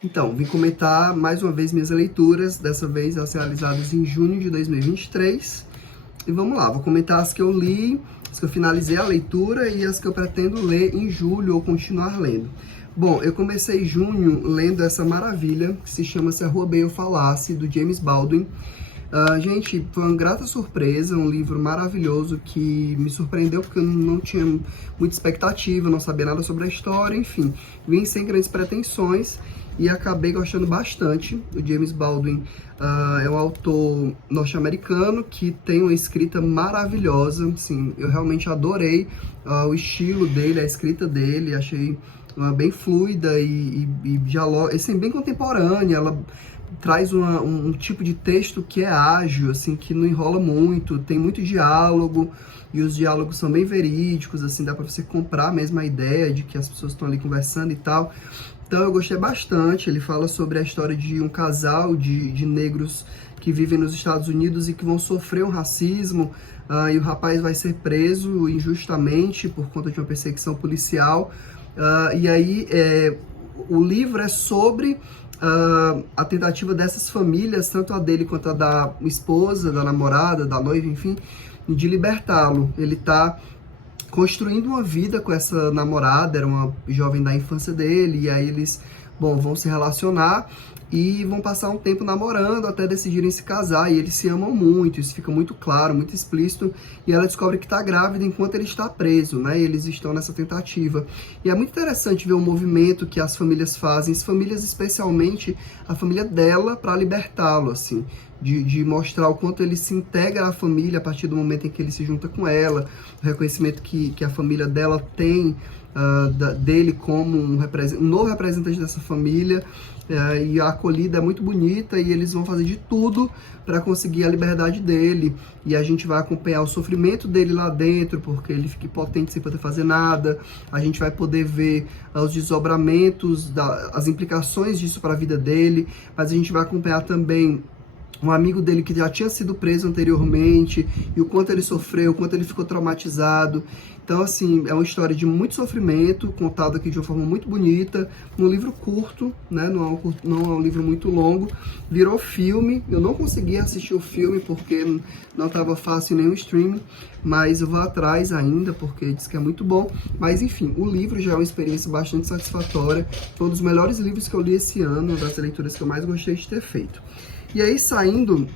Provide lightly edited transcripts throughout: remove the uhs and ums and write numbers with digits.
Então, vim comentar mais uma vez minhas leituras, dessa vez elas realizadas em junho de 2023. E vamos lá, vou comentar as que eu li, as que eu finalizei a leitura e as que eu pretendo ler em julho ou continuar lendo. Bom, eu comecei junho lendo essa maravilha que se chama Se a Rua Bem Eu Falasse, do James Baldwin. Gente, foi uma grata surpresa, um livro maravilhoso que me surpreendeu porque eu não tinha muita expectativa, não sabia nada sobre a história, enfim, vim sem grandes pretensões e acabei gostando bastante. O James Baldwin é um autor norte-americano que tem uma escrita maravilhosa, assim, eu realmente adorei o estilo dele, a escrita dele, achei bem fluida e assim, bem contemporânea. Ela traz um tipo de texto que é ágil, assim, que não enrola muito, tem muito diálogo, e os diálogos são bem verídicos, assim, dá para você comprar mesmo a ideia de que as pessoas estão ali conversando e tal. Então eu gostei bastante. Ele fala sobre a história de um casal de negros que vivem nos Estados Unidos e que vão sofrer um racismo, e o rapaz vai ser preso injustamente por conta de uma perseguição policial. E aí o livro é sobre a tentativa dessas famílias, tanto a dele quanto a da esposa, da namorada, da noiva, enfim, de libertá-lo. Ele está construindo uma vida com essa namorada, era uma jovem da infância dele, e aí eles, bom, vão se relacionar e vão passar um tempo namorando até decidirem se casar, e eles se amam muito, isso fica muito claro, muito explícito, e ela descobre que está grávida enquanto ele está preso, né, e eles estão nessa tentativa. E é muito interessante ver o movimento que as famílias fazem, as famílias, especialmente a família dela, para libertá-lo, assim, de mostrar o quanto ele se integra à família a partir do momento em que ele se junta com ela, o reconhecimento que a família dela tem dele como um novo representante dessa família, e a acolhida é muito bonita, e eles vão fazer de tudo para conseguir a liberdade dele, e a gente vai acompanhar o sofrimento dele lá dentro, porque ele fica impotente sem poder fazer nada. A gente vai poder ver os desdobramentos, as implicações disso para a vida dele, mas a gente vai acompanhar também um amigo dele que já tinha sido preso anteriormente, e o quanto ele sofreu, o quanto ele ficou traumatizado. Então, assim, é uma história de muito sofrimento, contada aqui de uma forma muito bonita, num livro curto, né, não é um livro muito longo. Virou filme, eu não consegui assistir o filme porque não estava fácil em nenhum streaming, mas eu vou atrás ainda, porque diz que é muito bom. Mas, enfim, o livro já é uma experiência bastante satisfatória, foi um dos melhores livros que eu li esse ano, uma das leituras que eu mais gostei de ter feito. E aí, saindo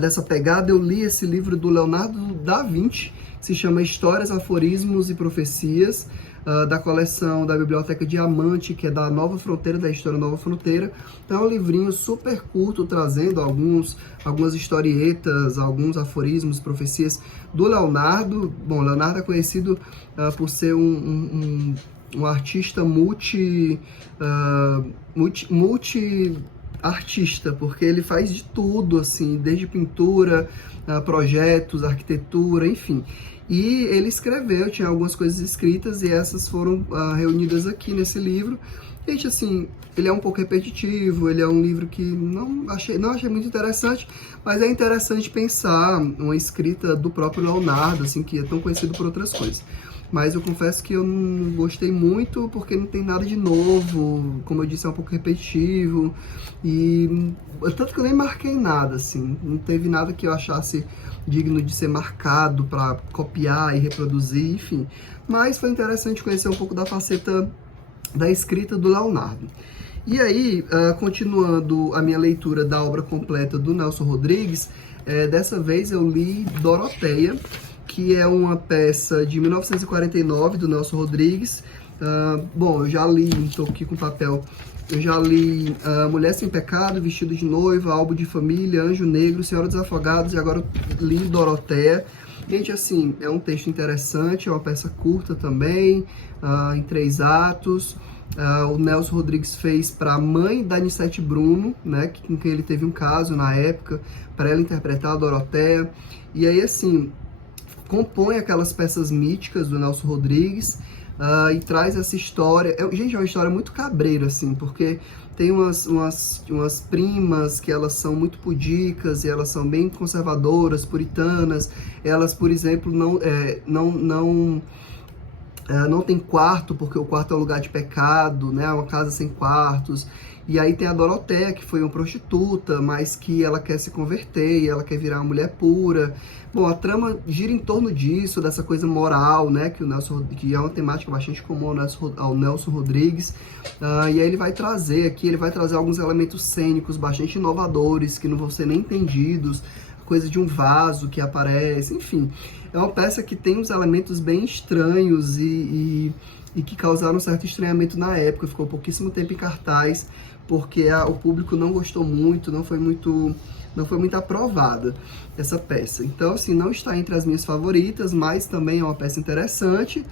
dessa pegada, eu li esse livro do Leonardo da Vinci, se chama Histórias, Aforismos e Profecias, da coleção da Biblioteca Diamante, que é da Nova Fronteira, da História Nova Fronteira. Então é um livrinho super curto, trazendo algumas historietas, alguns aforismos, profecias do Leonardo. Bom, Leonardo é conhecido por ser um artista multi artista, porque ele faz de tudo, assim, desde pintura, projetos, arquitetura, enfim. E ele escreveu, tinha algumas coisas escritas, e essas foram reunidas aqui nesse livro. Gente, assim, ele é um pouco repetitivo, ele é um livro que não achei muito interessante, mas é interessante pensar uma escrita do próprio Leonardo, assim, que é tão conhecido por outras coisas. Mas eu confesso que eu não gostei muito, porque não tem nada de novo, como eu disse, é um pouco repetitivo, e tanto que eu nem marquei nada, assim, não teve nada que eu achasse digno de ser marcado para copiar e reproduzir, enfim. Mas foi interessante conhecer um pouco da faceta da escrita do Leonardo. E aí, continuando a minha leitura da obra completa do Nelson Rodrigues, dessa vez eu li Doroteia, que é uma peça de 1949 do Nelson Rodrigues. Bom, eu já li, estou aqui com papel, eu já li Mulher Sem Pecado, Vestido de Noiva, Álbum de Família, Anjo Negro, Senhora dos Afogados, e agora eu li Doroteia. Gente, assim, é um texto interessante, é uma peça curta também, em 3 atos. O Nelson Rodrigues fez para a mãe da Anissete Bruno, né, com quem ele teve um caso na época, para ela interpretar a Doroteia. E aí, assim, compõe aquelas peças míticas do Nelson Rodrigues, e traz essa história. Gente, é uma história muito cabreira, assim, porque tem umas primas que elas são muito pudicas e elas são bem conservadoras, puritanas. Elas, por exemplo, Não tem quarto, porque o quarto é um lugar de pecado, né? Uma casa sem quartos. E aí tem a Doroteia, que foi uma prostituta, mas que ela quer se converter e ela quer virar uma mulher pura. Bom, a trama gira em torno disso, dessa coisa moral, né? Que é uma temática bastante comum ao Nelson Rodrigues. E aí ele vai trazer alguns elementos cênicos bastante inovadores, que não vão ser nem entendidos, coisa de um vaso que aparece, enfim. É uma peça que tem uns elementos bem estranhos e que causaram um certo estranhamento na época. Ficou pouquíssimo tempo em cartaz, porque o público não gostou muito, não foi muito aprovada essa peça. Então, assim, não está entre as minhas favoritas, mas também é uma peça interessante.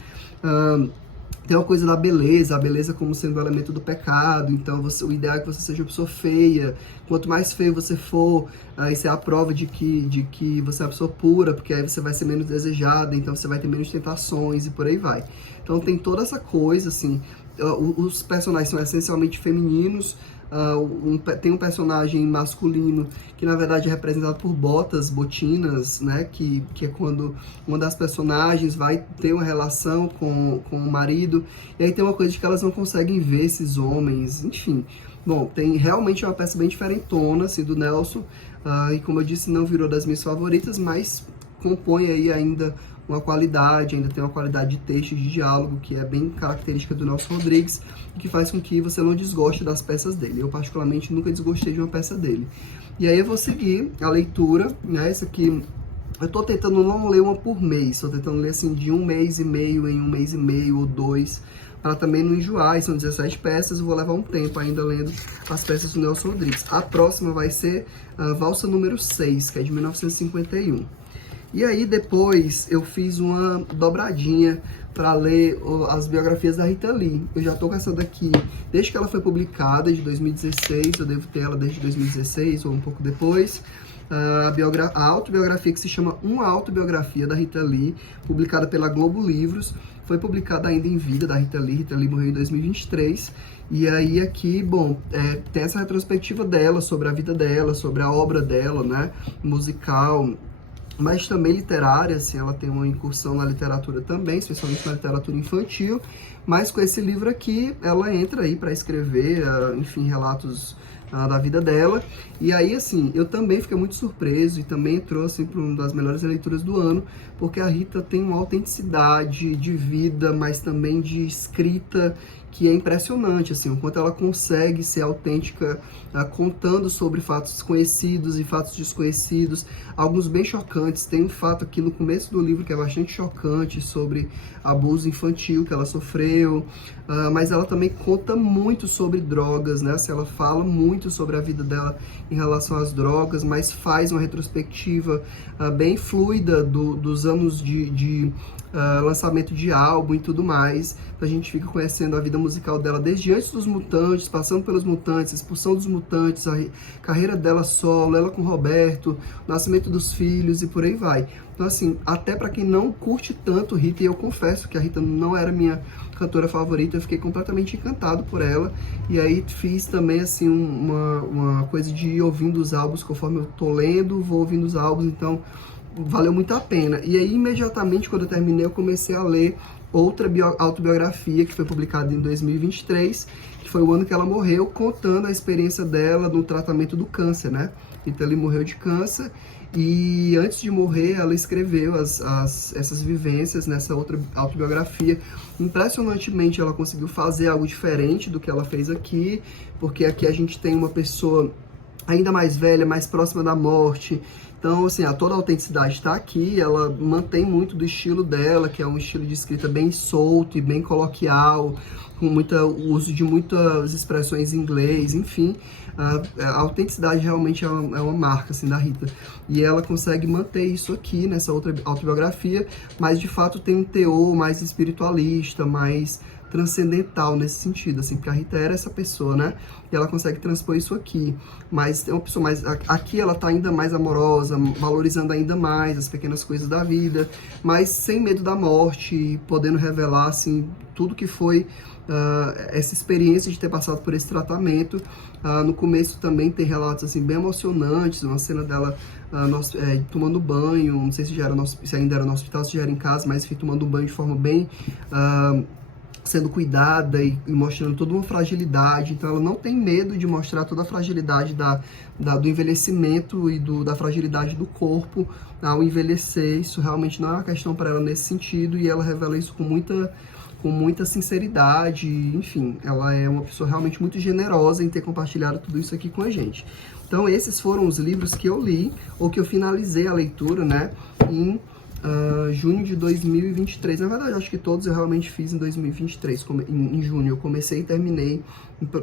Tem uma coisa da beleza, a beleza como sendo o elemento do pecado. Então o ideal é que você seja uma pessoa feia. Quanto mais feio você for, isso é a prova de que você é uma pessoa pura, porque aí você vai ser menos desejada, então você vai ter menos tentações e por aí vai. Então tem toda essa coisa, assim, os personagens são essencialmente femininos. Tem um personagem masculino que na verdade é representado por botinas, né, que é quando uma das personagens vai ter uma relação com o marido, e aí tem uma coisa de que elas não conseguem ver esses homens, enfim. Bom, realmente uma peça bem diferentona, assim, do Nelson, e como eu disse, não virou das minhas favoritas, mas compõe aí ainda uma qualidade, ainda tem uma qualidade de texto e de diálogo que é bem característica do Nelson Rodrigues e que faz com que você não desgoste das peças dele. Eu, particularmente, nunca desgostei de uma peça dele. E aí eu vou seguir a leitura, né? Essa aqui, eu tô tentando não ler uma por mês, tô tentando ler, assim, de 1 mês e meio em 1 mês e meio ou 2, para também não enjoar. E são 17 peças, eu vou levar um tempo ainda lendo as peças do Nelson Rodrigues. A próxima vai ser a Valsa número 6, que é de 1951. E aí depois eu fiz uma dobradinha para ler as biografias da Rita Lee. Eu já tô com essa daqui desde que ela foi publicada, de 2016, eu devo ter ela desde 2016 ou um pouco depois. A autobiografia que se chama Uma Autobiografia da Rita Lee, publicada pela Globo Livros, foi publicada ainda em vida da Rita Lee. Rita Lee morreu em 2023. E aí aqui, bom, tem essa retrospectiva dela, sobre a vida dela, sobre a obra dela, né, musical, mas também literária, assim, ela tem uma incursão na literatura também, especialmente na literatura infantil, mas com esse livro aqui, ela entra aí para escrever, enfim, relatos da vida dela. E aí, assim, eu também fiquei muito surpreso e também entrou, assim, para uma das melhores leituras do ano, porque a Rita tem uma autenticidade de vida, mas também de escrita que é impressionante, assim, o quanto ela consegue ser autêntica, contando sobre fatos conhecidos e fatos desconhecidos, alguns bem chocantes. Tem um fato aqui no começo do livro que é bastante chocante, sobre abuso infantil que ela sofreu, mas ela também conta muito sobre drogas, né? Assim, ela fala muito sobre a vida dela em relação às drogas, mas faz uma retrospectiva bem fluida dos anos de lançamento de álbum e tudo mais. A gente fica conhecendo a vida musical dela desde antes dos Mutantes, passando pelos Mutantes, a expulsão dos Mutantes, a carreira dela solo, ela com o Roberto, o nascimento dos filhos e por aí vai. Então, assim, até para quem não curte tanto Rita, e eu confesso que a Rita não era minha cantora favorita, eu fiquei completamente encantado por ela. E aí fiz também, assim, uma coisa de ir ouvindo os álbuns conforme eu tô lendo, vou ouvindo os álbuns, então valeu muito a pena. E aí, imediatamente, quando eu terminei, eu comecei a ler outra autobiografia, que foi publicada em 2023, que foi o ano que ela morreu, contando a experiência dela no tratamento do câncer, né? Então, ele morreu de câncer, e antes de morrer, ela escreveu essas vivências nessa outra autobiografia. Impressionantemente, ela conseguiu fazer algo diferente do que ela fez aqui, porque aqui a gente tem uma pessoa ainda mais velha, mais próxima da morte. Então, assim, toda a autenticidade está aqui, ela mantém muito do estilo dela, que é um estilo de escrita bem solto e bem coloquial, com o uso de muitas expressões em inglês, enfim. A autenticidade realmente é uma marca, assim, da Rita. E ela consegue manter isso aqui, nessa outra autobiografia, mas de fato tem um teor mais espiritualista, mais transcendental nesse sentido, assim, porque a Rita era essa pessoa, né? E ela consegue transpor isso aqui. Mas é uma pessoa mais... Aqui ela tá ainda mais amorosa, valorizando ainda mais as pequenas coisas da vida, mas sem medo da morte, podendo revelar, assim, tudo que foi essa experiência de ter passado por esse tratamento. No começo também tem relatos, assim, bem emocionantes, uma cena dela tomando banho, não sei se ainda era no hospital, se já era em casa, mas enfim, tomando banho de forma bem... sendo cuidada e mostrando toda uma fragilidade. Então ela não tem medo de mostrar toda a fragilidade do envelhecimento e da fragilidade do corpo ao envelhecer. Isso realmente não é uma questão para ela nesse sentido, e ela revela isso com muita sinceridade. Enfim, ela é uma pessoa realmente muito generosa em ter compartilhado tudo isso aqui com a gente. Então esses foram os livros que eu li, ou que eu finalizei a leitura, né, em junho de 2023. Na verdade, acho que todos eu realmente fiz em 2023, em junho. Eu comecei e terminei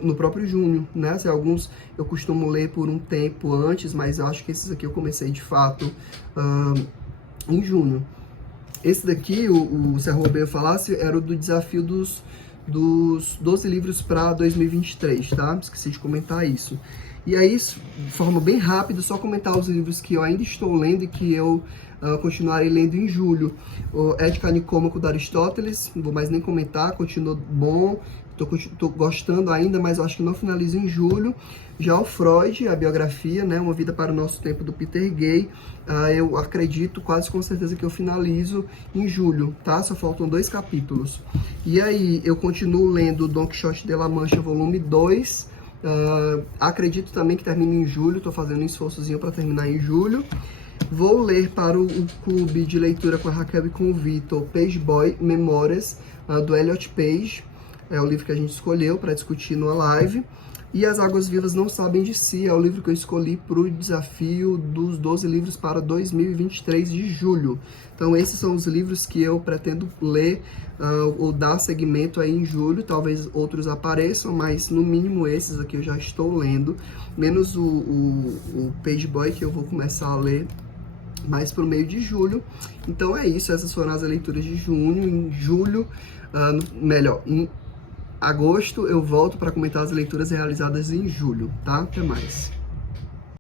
no próprio junho, né? Assim, alguns eu costumo ler por um tempo antes, mas eu acho que esses aqui eu comecei de fato em junho. Esse daqui, se a Rubem falasse, era o do desafio dos 12 livros para 2023, tá? Esqueci de comentar isso. E aí, de forma bem rápida, só comentar os livros que eu ainda estou lendo e que eu continuarei lendo em julho. O Ética Nicômaco da Aristóteles, não vou mais nem comentar, continua bom, tô gostando ainda, mas eu acho que não finalizo em julho. Já o Freud, a biografia, né, Uma Vida para o Nosso Tempo, do Peter Gay, eu acredito quase com certeza que eu finalizo em julho, tá? Só faltam 2 capítulos. E aí, eu continuo lendo Don Quixote de la Mancha, volume 2, acredito também que termine em julho, tô fazendo um esforçozinho para terminar em julho. Vou ler para o clube de leitura com a Raquel e com o Vitor, Page Boy Memórias, do Elliot Page. É o livro que a gente escolheu para discutir numa live. E As Águas Vivas Não Sabem de Si, é o livro que eu escolhi para o desafio dos 12 livros para 2023 de julho. Então esses são os livros que eu pretendo ler ou dar seguimento aí em julho. Talvez outros apareçam, mas no mínimo esses aqui eu já estou lendo. Menos o Page Boy, que eu vou começar a ler mais pro meio de julho. Então é isso, essas foram as leituras de junho. Em julho, em agosto eu volto para comentar as leituras realizadas em julho, tá? Até mais.